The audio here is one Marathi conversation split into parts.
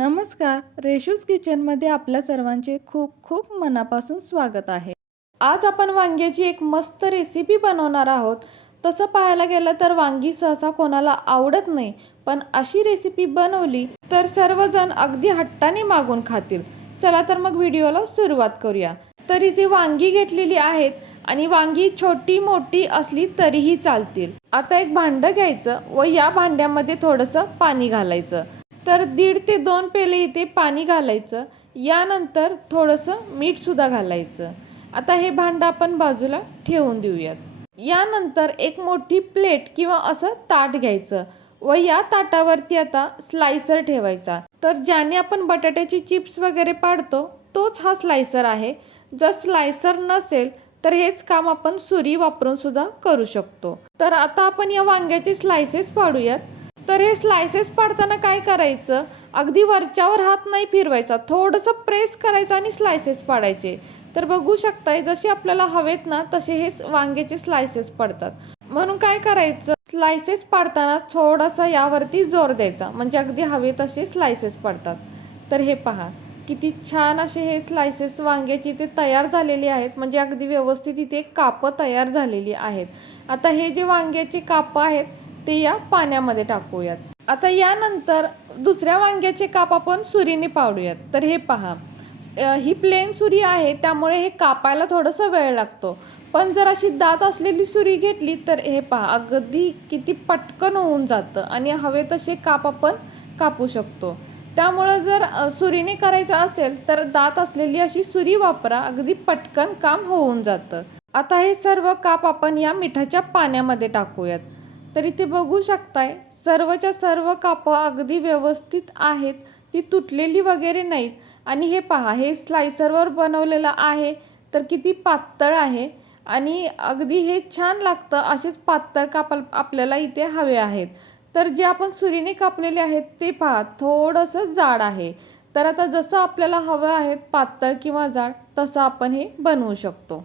नमस्कार रेशूज किचनमध्ये आपल्या सर्वांचे खूप खूप मनापासून स्वागत आहे. आज आपण वांग्याची एक मस्त रेसिपी बनवणार आहोत. तसं पाहायला गेलं तर वांगी सहसा कोणाला आवडत नाही पण अशी रेसिपी बनवली तर सर्वजण अगदी हट्टाने मागून खातील. चला तर मग व्हिडिओला सुरुवात करूया. तर इथे वांगी घेतलेली आहेत आणि वांगी छोटी मोठी असली तरीही चालतील. आता एक भांडं घ्यायचं व या भांड्यामध्ये थोडंसं पाणी घालायचं. तर दीड ते दोन पेले इथे पाणी घालायचं. यानंतर थोडंसं मीठसुद्धा घालायचं. आता हे भांडं आपण बाजूला ठेवून देऊयात. यानंतर एक मोठी प्लेट किंवा असं ताट घ्यायचं व या ताटावरती आता स्लायसर ठेवायचा. तर ज्याने आपण बटाट्याची चिप्स वगैरे पाडतो तोच हा स्लायसर आहे. जर स्लायसर नसेल तर हेच काम आपण सुरी वापरून सुद्धा करू शकतो. तर आता आपण या वांग्याचे स्लायसेस पाडूयात. तर हे स्लायसेस पाडताना काय करायचं? अगदी वरच्यावर हात नाही फिरवायचा थोडंसं प्रेस करायचं आणि स्लायसेस पाडायचे. तर बघू शकताय जसे आपल्याला हवेत ना तसे हे वांग्याचे स्लायसेस पडतात. म्हणून काय करायचं? स्लायसेस पाडताना थोडासा यावरती जोर द्यायचा. म्हणजे अगदी हवे तसे स्लायसेस पडतात. तर हे पहा किती छान असे हे स्लायसेस वांग्याची ते तयार झालेले आहेत. म्हणजे अगदी व्यवस्थित इथे कापं तयार झालेली आहेत. आता हे जे वांग्याचे कापं आहेत ते या पाण्यामध्ये टाकूयात. आता यानंतर दुसऱ्या वांग्याचे काप आपण सुरीने पाडूयात. तर हे पहा. ही प्लेन सुरी आहे त्यामुळे हे कापायला थोडंसं वेळ लागतो. पण जर अशी दात असलेली सुरी घेतली तर हे पहा अगदी किती पटकन होऊन जातं आणि हवे तसे काप आपण कापू शकतो. त्यामुळं जर सुरीने करायचं असेल तर दात असलेली अशी सुरी वापरा अगदी पटकन काम होऊन जातं. आता हे सर्व काप आपण या मिठाच्या पाण्यामध्ये टाकूयात. तर इथे बघू शकताय. सर्वच्या सर्व कापं अगदी व्यवस्थित आहेत. ती तुटलेली वगैरे नाहीत. आणि हे पहा हे स्लायसरवर बनवलेलं आहे तर किती पातळ आहे. आणि अगदी हे छान लागतं असेच पातळ काप आपल्याला इथे हवे आहेत. तर जे आपण सुरीने कापलेले आहेत ते पहा थोडंसं जाड आहे. तर आता जसं आपल्याला हवं आहे पातळ किंवा जाड तसं आपण हे बनवू शकतो.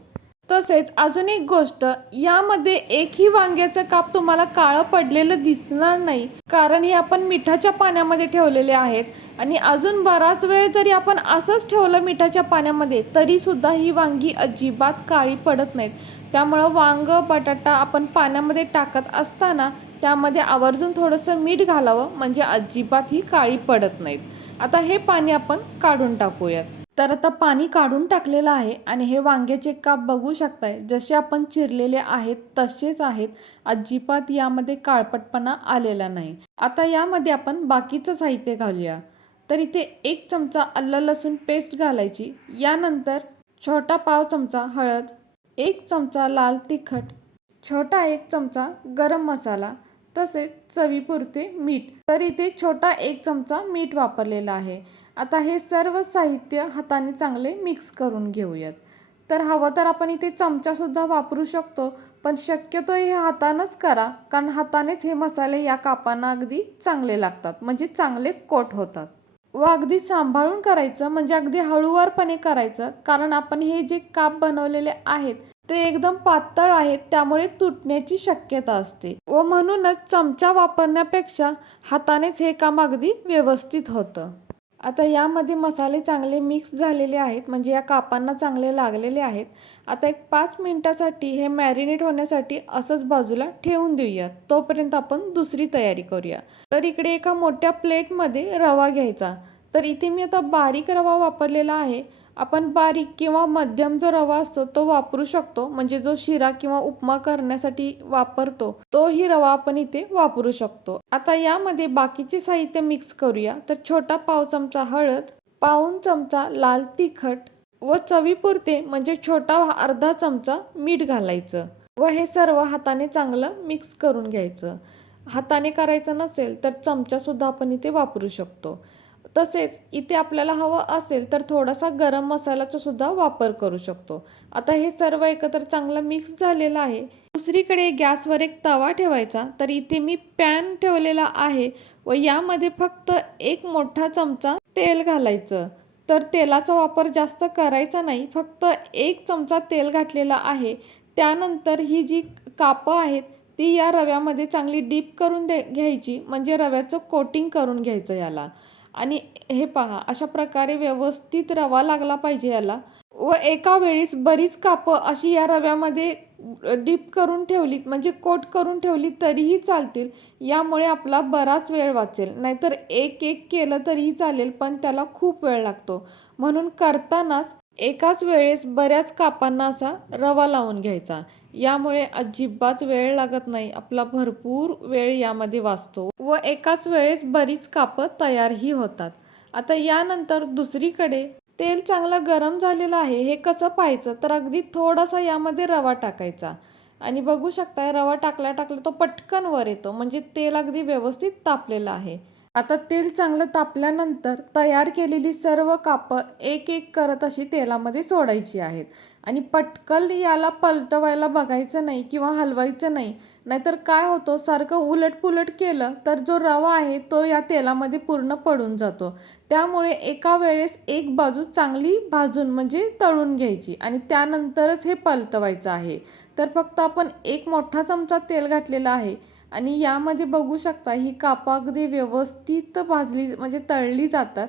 तसेच अजून एक गोष्ट यामध्ये एकही वांग्याचं काप तुम्हाला काळं पडलेलं दिसणार नाही. कारण हे आपण मिठाच्या पाण्यामध्ये ठेवलेले आहेत. आणि अजून बराच वेळ जरी आपण असंच ठेवलं मिठाच्या पाण्यामध्ये तरीसुद्धा ही वांगी अजिबात काळी पडत नाहीत. त्यामुळं वांग बटाटा आपण पाण्यामध्ये टाकत असताना त्यामध्ये आवर्जून थोडंसं मीठ घालावं म्हणजे अजिबात ही काळी पडत नाहीत. आता हे पाणी आपण काढून टाकूयात. तर आता पाणी काढून टाकलेलं आहे आणि हे वांग्याचे काप बघू शकताय. जसे आपण चिरलेले आहेत तसेच आहेत. अजिबात यामध्ये काळपटपणा आलेला नाही. आता यामध्ये आपण बाकीचं साहित्य घालूया. तर इथे एक चमचा आलं लसूण पेस्ट घालायची. यानंतर छोटा पाव चमचा हळद एक चमचा लाल तिखट छोटा एक चमचा गरम मसाला तसेच चवीपुरते मीठ. तर इथे छोटा एक चमचा मीठ वापरलेला आहे. आता हे सर्व साहित्य हाताने चांगले मिक्स करून घेऊयात. तर हवं तर आपण इथे चमचासुद्धा वापरू शकतो पण शक्यतो हे हातानंच करा कारण हातानेच हे मसाले या कापांना अगदी चांगले लागतात म्हणजे चांगले कोट होतात. व अगदी सांभाळून करायचं म्हणजे अगदी हळूवारपणे करायचं कारण आपण हे जे काप बनवलेले आहेत ते एकदम पातळ आहेत त्यामुळे तुटण्याची शक्यता असते. व म्हणूनच चमचा वापरण्यापेक्षा हातानेच हे काम अगदी व्यवस्थित होतं. आता यामध्ये मसाले चांगले मिक्स झालेले आहेत म्हणजे या कापांना चांगले लागलेले आहेत. आता एक पाच मिनिटासाठी हे मॅरिनेट होण्यासाठी असंच बाजूला ठेवून देऊया तोपर्यंत आपण दुसरी तयारी करूया. तर इकडे एका मोठ्या प्लेटमध्ये रवा घ्यायचा. तर इथे मी आता बारीक रवा वापरलेला आहे. आपण बारीक किंवा मध्यम जो रवा असतो तो वापरू शकतो. म्हणजे जो शिरा किंवा उपमा करण्यासाठी वापरतो तोही रवा आपण इथे वापरू शकतो. आता यामध्ये बाकीचे साहित्य मिक्स करूया. तर छोटा पाव चमचा हळद पाऊन चमचा लाल तिखट व चवीपुरते म्हणजे छोटा अर्धा चमचा मीठ घालायचं व हे सर्व हाताने चांगलं मिक्स करून घ्यायचं. हाताने करायचं नसेल तर चमचासुद्धा आपण इथे वापरू शकतो. तसेच इथे आपल्याला हवं असेल तर थोडासा गरम मसाल्याचा सुद्धा वापर करू शकतो. आता हे सर्व एकत्र चांगलं मिक्स झालेलं आहे. दुसरीकडे गॅसवर एक तवा ठेवायचा. तर इथे मी पॅन ठेवलेला आहे व यामध्ये फक्त एक मोठा चमचा तेल घालायचं. तर तेलाचा वापर जास्त करायचा नाही. फक्त एक चमचा तेल घातलेला आहे. त्यानंतर ही जी कापं आहेत ती या रव्यामध्ये चांगली डीप करून दे घ्यायची. म्हणजे रव्याचं कोटिंग करून घ्यायचं याला. आणि हे पहा अशा प्रकारे व्यवस्थित रवा लागला पाहिजे याला. व एका वेळेस बरीच कापं अशी या रव्यामध्ये डीप करून ठेवली म्हणजे कोट करून ठेवली तरीही चालतील. यामुळे आपला बराच वेळ वाचेल. नाहीतर एक एक केलं तरीही चालेल पण त्याला खूप वेळ लागतो. म्हणून करतानाच एकाच वेळेस बऱ्याच कापांना असा रवा लावून घ्यायचा. यामुळे अजिबात वेळ लागत नाही. आपला भरपूर वेळ यामध्ये वाचतो व एकाच वेळेस बरीच कापं तयारही होतात. आता यानंतर दुसरीकडे तेल चांगलं गरम झालेलं आहे हे कसं पाहायचं? तर अगदी थोडासा यामध्ये रवा टाकायचा. आणि बघू शकताय रवा टाकला टाकला तो पटकन वर येतो. म्हणजे तेल अगदी व्यवस्थित तापलेलं आहे. आता तेल चांगलं तापल्यानंतर तयार केलेली सर्व कापं एक एक करत अशी तेलामध्ये सोडायची आहेत. आणि पटकन याला पलटवायला बघायचं नाही किंवा हलवायचं नाही नाहीतर काय होतो सारखं उलटपुलट केलं तर जो रवा आहे तो या तेलामध्ये पूर्ण पडून जातो. त्यामुळे एका वेळेस एक बाजू चांगली भाजून म्हणजे तळून घ्यायची आणि त्यानंतरच हे पलटवायचं आहे. तर फक्त आपण एक मोठा चमचा तेल घातलेला आहे. आणि यामध्ये बघू शकता ही कापं अगदी व्यवस्थित भाजली म्हणजे तळली जातात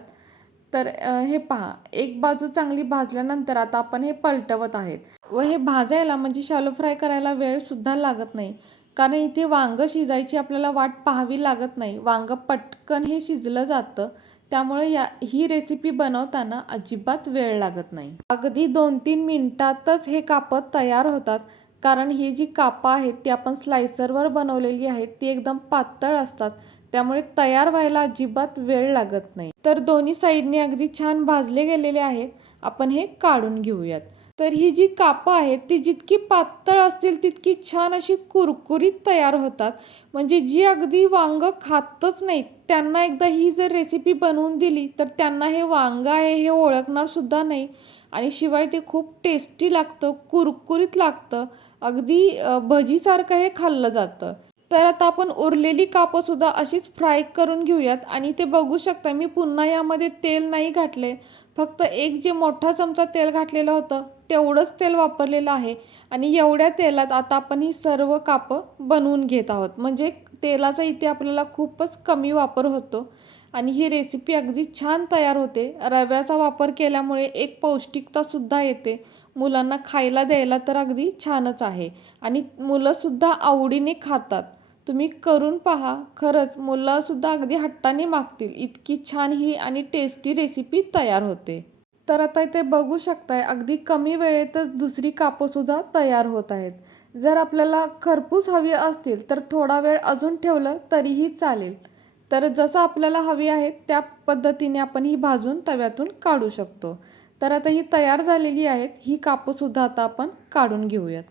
तर हे पहा एक बाजू चांगली भाजल्यानंतर आता आपण हे पलटवत आहेत. व हे भाजायला म्हणजे शालो फ्राय करायला वेळसुद्धा लागत नाही कारण इथे वांगं शिजायची आपल्याला वाट पाहावी लागत नाही. वांगं पटकन हे शिजलं जातं त्यामुळे या ही रेसिपी बनवताना अजिबात वेळ लागत नाही. अगदी दोन तीन मिनिटातच हे कापं तयार होतात कारण ही जी कापं आहेत ती आपण स्लायसरवर बनवलेली आहेत ती एकदम पातळ असतात. त्यामुळे तयार व्हायला अजिबात वेळ लागत नाही. तर दोन्ही साईडने अगदी छान भाजले गेलेले आहेत. आपण हे काढून घेऊयात. तर ही जी कापं आहेत ती जितकी पातळ असतील तितकी छान अशी कुरकुरीत तयार होतात. म्हणजे जी अगदी वांगं खातच नाही त्यांना एकदा ही जर रेसिपी बनवून दिली तर त्यांना हे वांगं आहे हे ओळखणार सुद्धा नाही. आणि शिवाय ते खूप टेस्टी लागतं कुरकुरीत लागतं. अगदी भजीसारखं हे खाल्लं जातं. तर आता आपण उरलेली कापंसुद्धा अशीच फ्राय करून घेऊयात. आणि ते बघू शकता मी पुन्हा यामध्ये तेल नाही घातले फक्त एक जे मोठा चमचा तेल घातलेलं होतं तेवढंच तेल वापरलेलं आहे. आणि एवढ्या तेलात आता आपण ही सर्व कापं बनवून घेत आहोत. म्हणजे तेलाचा इथे आपल्याला खूपच कमी वापर होतो. आणि ही रेसिपी अगदी छान तयार होते. रव्याचा वापर केल्यामुळे एक पौष्टिकतासुद्धा येते. मुलांना खायला द्यायला तर अगदी छानच आहे. आणि मुलंसुद्धा आवडीने खातात. तुम्ही करून पहा. खरंच मुलंसुद्धा अगदी हट्टाने मागतील. इतकी छान ही आणि टेस्टी रेसिपी तयार होते. तर आता इथे बघू शकताय अगदी कमी वेळेतच दुसरी कापंसुद्धा तयार होत आहेत. जर आपल्याला खरपूस हवी असतील तर थोडा वेळ अजून ठेवलं तरीही चालेल. तर जसं आपल्याला हवी आहे त्या पद्धतीने आपण ही भाजून तव्यातून काढू शकतो. तर आता ही तयार झालेली आहेत. ही कापंसुद्धा आता आपण काढून घेऊयात.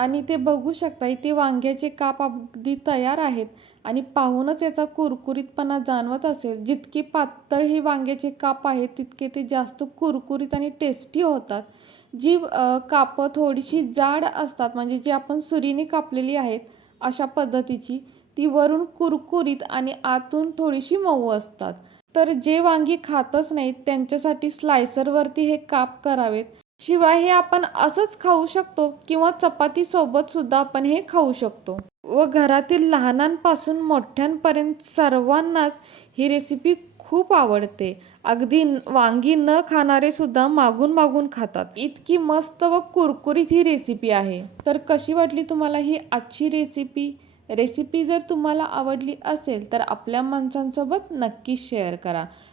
आणि ते बघू शकता इथे वांग्याचे काप अगदी तयार आहेत आणि पाहूनच याचा कुरकुरीतपणा जाणवत असेल. जितकी पातळ ही वांग्याचे काप आहेत तितके ते जास्त कुरकुरीत आणि टेस्टी होतात. जी कापं थोडीशी जाड असतात म्हणजे जी आपण सुरीने कापलेली आहेत अशा पद्धतीची ती वरून कुरकुरीत आणि आतून थोडीशी मऊ असतात. तर जे वांगी खातच नाहीत त्यांच्यासाठी स्लायसरवरती हे काप करावेत. शिवाय हे आपण असंच खाऊ शकतो किंवा चपातीसोबत सुद्धा आपण हे खाऊ शकतो. व घरातील लहानांपासून मोठ्यांपर्यंत सर्वांनाच ही रेसिपी खूप आवडते. अगदी वांगी न खाणारे सुद्धा मागून मागून खातात. इतकी मस्त व कुरकुरीत ही रेसिपी आहे. तर कशी वाटली तुम्हाला ही आजची रेसिपी रेसिपी जर तुम्हाला आवडली असेल तर आपल्या माणसांसोबत नक्कीच शेअर करा.